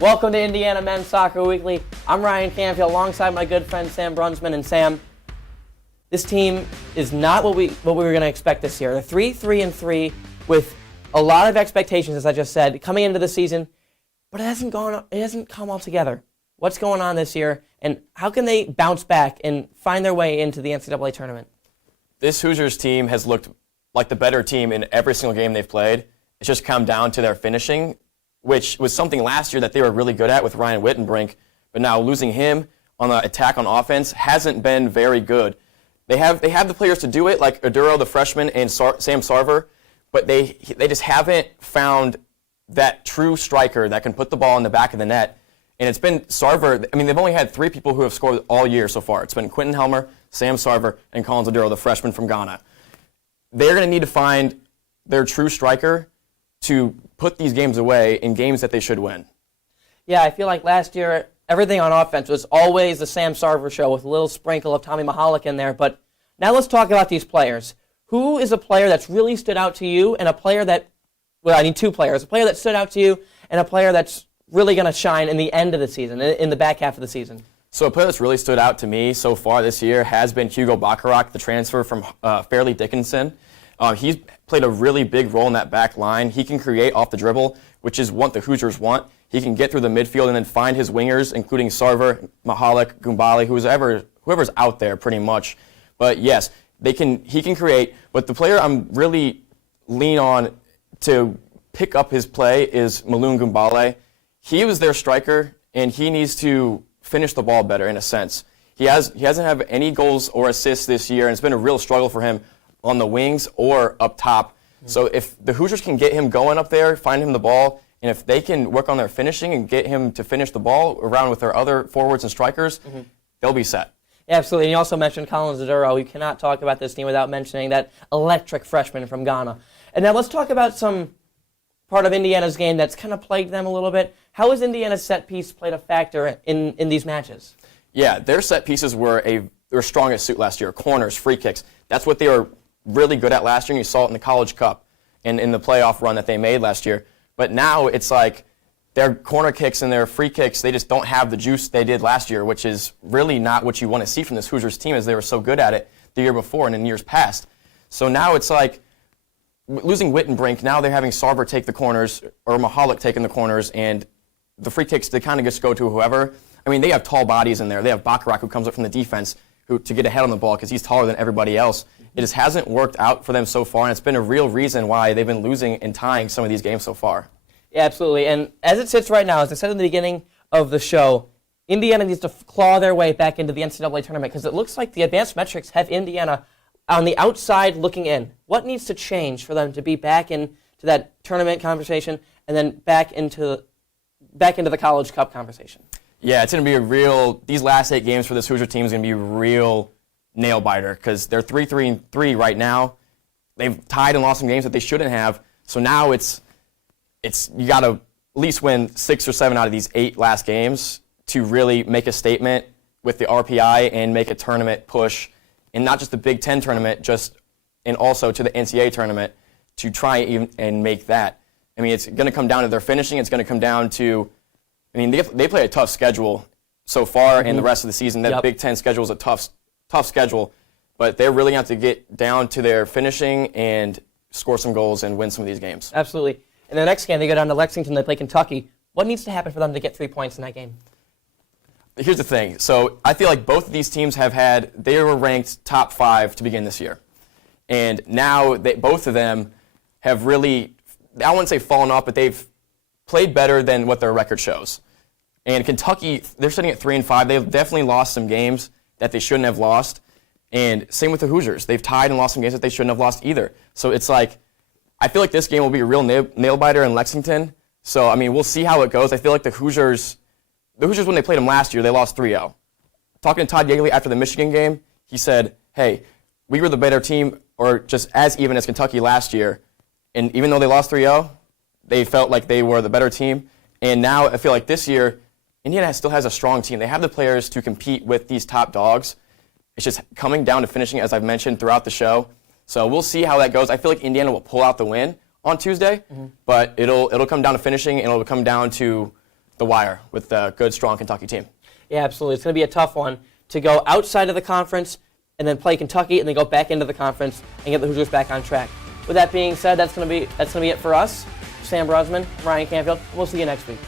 Welcome to Indiana Men's Soccer Weekly. I'm Ryan Canfield alongside my good friend Sam Brunsman. And Sam, this team is not what we were going to expect this year. They're 3-3-3 with a lot of expectations, as I just said, coming into the season, but it hasn't come all together. What's going on this year, and how can they bounce back and find their way into the NCAA tournament? This Hoosiers team has looked like the better team in every single game they've played. It's just come down to their finishing, which was something last year that they were really good at with Ryan Wittenbrink, but now losing him on the attack on offense hasn't been very good. They have the players to do it, like Aduro, the freshman, and Sam Sarver, but they just haven't found that true striker that can put the ball in the back of the net. And it's been Sarver. I mean, they've only had 3 people who have scored all year so far. It's been Quentin Helmer, Sam Sarver, and Collins Aduro, the freshman from Ghana. They're going to need to find their true striker to put these games away in games that they should win. Yeah, I feel like last year, everything on offense was always the Sam Sarver show with a little sprinkle of Tommy Mahalik in there. But now let's talk about these players. Who is a player that's really stood out to you, and a player that, well, I need 2 players, a player that stood out to you and a player that's really going to shine in the end of the season, in the back half of the season? So a player that's really stood out to me so far this year has been Hugo Bacharach, the transfer from Fairleigh Dickinson. He's played a really big role in that back line. He can create off the dribble, which is what the Hoosiers want. He can get through the midfield and then find his wingers, including Sarver, Mahalik, Gumbali, whoever's out there pretty much. But yes, he can create. But the player I'm really lean on to pick up his play is Maloon Gumbale. He was their striker, and he needs to finish the ball better in a sense. He hasn't had any goals or assists this year, and it's been a real struggle for him on the wings or up top. So if the Hoosiers can get him going up there, find him the ball, and if they can work on their finishing and get him to finish the ball around with their other forwards and strikers, they'll be set. Yeah, absolutely. And you also mentioned Collins Aduro. You cannot talk about this team without mentioning that electric freshman from Ghana. And now let's talk about some part of Indiana's game that's kind of plagued them a little bit. How has Indiana's set piece played a factor in these matches? Yeah, their set pieces were their strongest suit last year. Corners, free kicks. That's what they were really good at last year, and you saw it in the College Cup and in the playoff run that they made last year. But now it's like their corner kicks and their free kicks, they just don't have the juice they did last year, which is really not what you want to see from this Hoosiers team, as they were so good at it the year before and in years past. So now it's like losing Wittenbrink, now they're having Sarver take the corners or Mahalik taking the corners, and the free kicks, they kind of just go to whoever. I mean, they have tall bodies in there. They have Bacharach, who comes up from the defense to get ahead on the ball because he's taller than everybody else. It just hasn't worked out for them so far, and it's been a real reason why they've been losing and tying some of these games so far. Yeah, absolutely. And as it sits right now, as I said in the beginning of the show, Indiana needs to claw their way back into the NCAA tournament because it looks like the advanced metrics have Indiana on the outside looking in. What needs to change for them to be back into that tournament conversation and then back into the College Cup conversation? Yeah, it's going to be these last 8 games for this Hoosier team is going to be a real nail biter because they're 3-3-3 right now. They've tied and lost some games that they shouldn't have. So now you got to at least win 6 or 7 out of these 8 last games to really make a statement with the RPI and make a tournament push, and not just the Big Ten tournament, and also to the NCAA tournament to try and make that. I mean, it's going to come down to their finishing. It's going to come down to, I mean, they play a tough schedule so far in the rest of the season. That Big Ten schedule is a tough schedule, but they're really going to have to get down to their finishing and score some goals and win some of these games. Absolutely. In the next game, they go down to Lexington. They play Kentucky. What needs to happen for them to get 3 points in that game? Here's the thing. So I feel like both of these teams they were ranked top 5 to begin this year. And now both of them have really, I wouldn't say fallen off, but they've played better than what their record shows. And Kentucky, they're sitting at 3-5. They've definitely lost some games that they shouldn't have lost. And same with the Hoosiers. They've tied and lost some games that they shouldn't have lost either. So it's like, I feel like this game will be a real nail-biter in Lexington. So, I mean, we'll see how it goes. I feel like the Hoosiers, when they played them last year, they lost 3-0. Talking to Todd Yeagley after the Michigan game, he said, hey, we were the better team, or just as even as Kentucky last year. And even though they lost 3-0, they felt like they were the better team. And now I feel like this year, Indiana still has a strong team. They have the players to compete with these top dogs. It's just coming down to finishing, as I've mentioned throughout the show. So we'll see how that goes. I feel like Indiana will pull out the win on Tuesday, but it'll come down to finishing, and it'll come down to the wire with a good, strong Kentucky team. Yeah, absolutely. It's going to be a tough one to go outside of the conference and then play Kentucky and then go back into the conference and get the Hoosiers back on track. With that being said, that's going to be it for us. Sam Brunsman, Ryan Canfield. We'll see you next week.